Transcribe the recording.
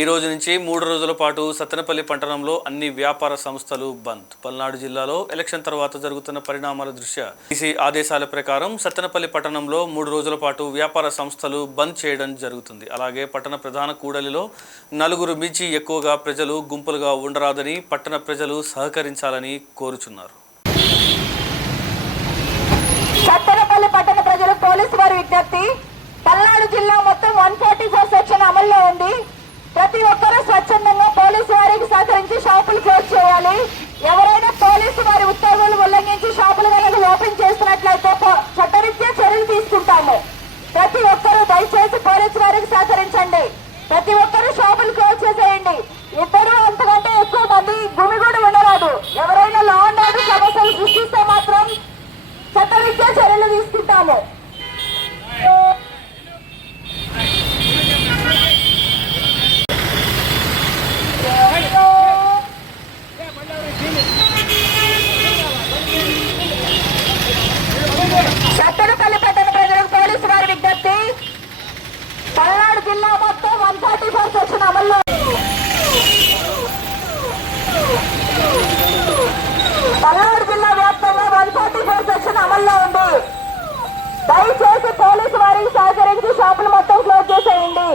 ఈ రోజు నుంచి 3 రోజుల పాటు సత్తెనపల్లి పట్టణంలో అన్ని వ్యాపార సంస్థలు బంద్. పల్నాడు జిల్లాలో ఎలక్షన్ తర్వాత జరుగుతున్న పరిణామాల దృష్ట్యా ఈసీ ఆదేశాల ప్రకారం సత్తెనపల్లి పట్టణంలో 3 రోజుల పాటు వ్యాపార సంస్థలు బంద్ చేయడం జరుగుతుంది. అలాగే పట్టణ ప్రధాన కూడలిలో 4 మించి ఎక్కువగా ప్రజలు గుంపులుగా ఉండరాదని పట్టణ ప్రజలు సహకరించాలని కోరుచున్నారు. సత్తెనపల్లి పట్టణ ప్రజలు పోలీసు వారి విజ్ఞప్తి. పల్నాడు జిల్లా మొత్తం 144 సెక్షన్ అమల్లో ఉంది. ప్రతి ఒక్కరూ స్వచ్ఛందంగా పోలీసు వారికి సహకరించి షాపులు క్లోజ్ చేయాలి. ఎవరైనా పోలీసు వారి ఉత్తర్వులు ఉల్లంఘించి షాపులు కనుక ఓపెన్ చేస్తున్నట్లయితే చట్టరీత్యా చర్యలు తీసుకుంటాము. ప్రతి ఒక్కరూ దయచేసి పోలీసు వారికి సహకరించండి. ప్రతి ఒక్కరూ షాపులు క్లోజ్ చేసేయండి. ఇద్దరు అంతకంటే ఎక్కువ మంది గుమిగూడి ఉండరాదు. ఎవరైనా లా అండ్ ఆర్డర్ సమస్యలు సృష్టిస్తే మాత్రం చట్టరీత్యా చర్యలు తీసుకుంటాము. సత్తెనపల్లి పట్టణ ప్రజలకు పోలీసు వారి విజ్ఞప్తి. పల్నాడు జిల్లా మొత్తం 144 సెక్షన్ అమల్లో. పల్నాడు జిల్లా వ్యాప్తంగా 144 సెక్షన్ అమల్లో ఉంది. దయచేసి పోలీసు వారికి సహకరించి షాపులు మొత్తం క్లోజ్ చేసేయండి.